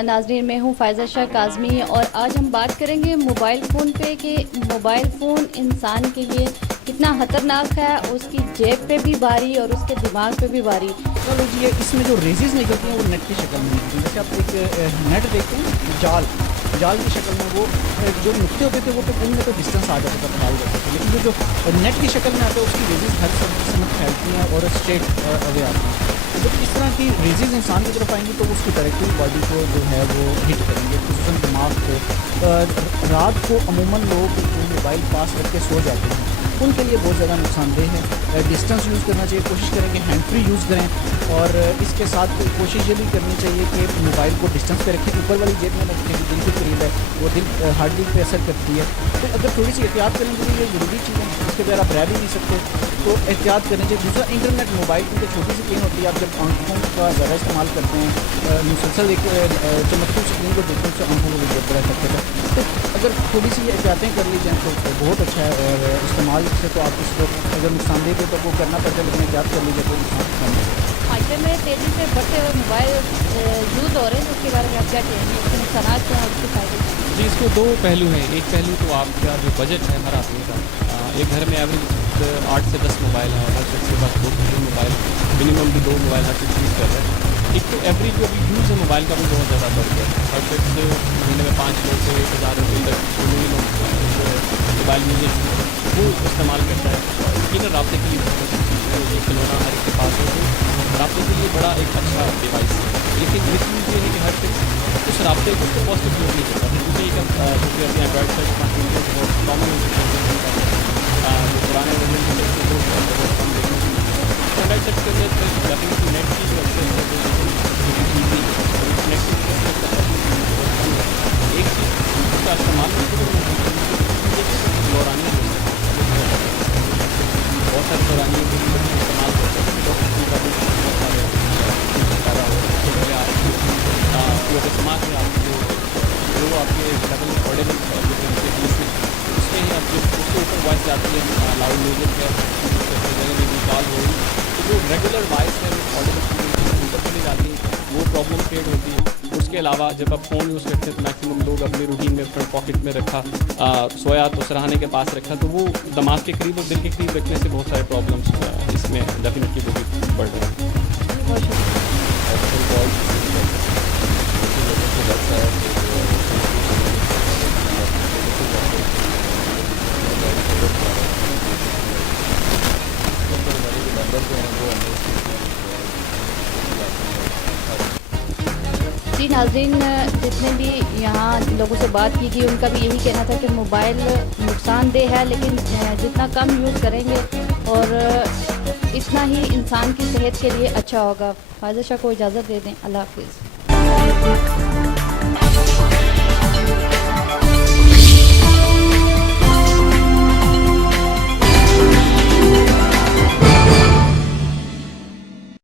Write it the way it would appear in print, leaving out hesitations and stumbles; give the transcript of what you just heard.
नाज़रीन, मैं हूँ फ़ायज़ा शाह काज़मी और आज हम बात करेंगे मोबाइल फ़ोन पे कि मोबाइल फ़ोन इंसान के लिए कितना ख़तरनाक है, उसकी जेब पे भी भारी और उसके दिमाग पे भी भारी। चलो जी, ये इसमें जो रेजेस निकलती हैं वो नेट की शक्ल में निकलती हैं। जैसे आप एक नेट देखते हैं, जाल जाल की शक्ल में वो जो नुकते होते थे वो तो उनमें तो डिस्टेंस आ जाता था, ख्याल करते थे, लेकिन वो जो नेट की शक्ल में आता है उसकी रेजेस हर समय फैलती हैं और स्ट्रेट अवे आती हैं। तो जब इस तरह की रेजेस इंसान की तरफ आएंगी तो वो उसकी डायरेक्टली बॉडी को जो है वो हिट करेंगे, खुसूसन दिमाग को। रात को अमूमन लोग जो मोबाइल पास करके सो जाते हैं उनके लिए बहुत ज़्यादा नुकसानदेह है। डिस्टेंस यूज़ करना चाहिए, कोशिश करें कि हैंड फ्री यूज़ करें और इसके साथ कोशिश ये भी करनी चाहिए कि मोबाइल को डिस्टेंस पे रखें, ऊपर वाली जेब में रखें जो दिल के करीब है, वो दिल हार्ट बीट पे असर करती है। तो अगर थोड़ी सी एहतियात करेंगे तो ये ज़रूरी चीज़ है, इसके बगैर आप रह भी नहीं सकते, तो एहतियात करनी चाहिए। दूसरा, इंटरनेट मोबाइल की छोटी सी पेन होती है, आप जब आंखों का ज़्यादा इस्तेमाल करते हैं, मुसलसल एक चमकती स्क्रीन को देखने से आंखों को भी बहुत बड़ा इफेक्ट है। तो अगर थोड़ी सी एहतियातें कर ली जाएँ तो बहुत अच्छा है, और इस्तेमाल से तो आप इसको अगर नुकसानदेह तो वो करना पड़ता है, लेकिन एहतियात कर लीजिए तो नुकसान कम है। मायके में तेज़ी से बढ़ते हुए मोबाइल यूज़ हो रहे हैं, तो उसके बारे में आप क्या कहेंगे, उसके नुकसानात क्या हैं, उसके फ़ायदे क्या हैं? जी, इसके दो पहलू हैं। एक पहलू तो आपका जो बजट है हर आदमी का, एक घर में एवरेज 8 से 10 मोबाइल हैं और हर शख्स के पास 2 से 3 मोबाइल, मिनिमम भी 2 मोबाइल हर शख्स यूज़ कर रहा है। एक तो एवरेज जो अभी यूज़ है मोबाइल का वो बहुत ज़्यादा बढ़ गया है। हर शख्स महीने में 500 से 1000 रुपये तक मिनिमम जो है मोबाइल यूजेज वो इस्तेमाल करता है। यकीनन राब्ते के लिए बहुत अच्छी चीज़ है, ये खिलौना हर एक के पास है तो राब्ते के लिए बड़ा एक अच्छा डिवाइस है। लेकिन मिसयूज़ ये है कि हर शख्स उस राब्ते को उसको पॉजिटिव यूज़ नहीं करता। दूसरी एक जो अपने एंड्रॉइड सर्च ट्रांसमीटर बहुत कॉमन हो चुके हैं, जो पुराने वर्जन के सर्च को बहुत कम देखने को मिलता है। एंड्रॉइड सर्च करने पर डेफिनेटली नेट की जो एक्सेस है नेट की एक चीज़ उसका इस्तेमाल दौरानी बहुत सारे दौरानी इस्तेमाल करते हैं, डॉक्टर का भी बहुत सारे ज़्यादा हो दिमाग में आपको जो आपके डबल ऑडिबल उसमें ही आप जो उसके ऊपर वॉइस जाती है, लाउड म्यूजिक है, जगह भी कॉल हो रही तो जो रेगुलर वॉइस है ऑडिबल ऊपर चली जाती है, वो प्रॉब्लम क्रिएट होती है। उसके अलावा जब आप फ़ोन यूज़ करते हैं तो मैक्सिमम लोग अपनी रूटीन में फ्रंट पॉकेट में रखा, सोया तो सराहने के पास रखा, तो वो दिमाग के करीब और दिल के करीब रखने से बहुत सारे प्रॉब्लम्स इसमें डेफिनेटली वो भी बढ़ रहे हैं। जी नाज़रीन, जितने भी यहाँ लोगों से बात की गई उनका भी यही कहना था कि मोबाइल नुकसानदेह है, लेकिन जितना कम यूज़ करेंगे और इतना ही इंसान की सेहत के लिए अच्छा होगा। फ़ायज़ा शाह को इजाज़त दे दें। अल्लाह हाफ़िज़।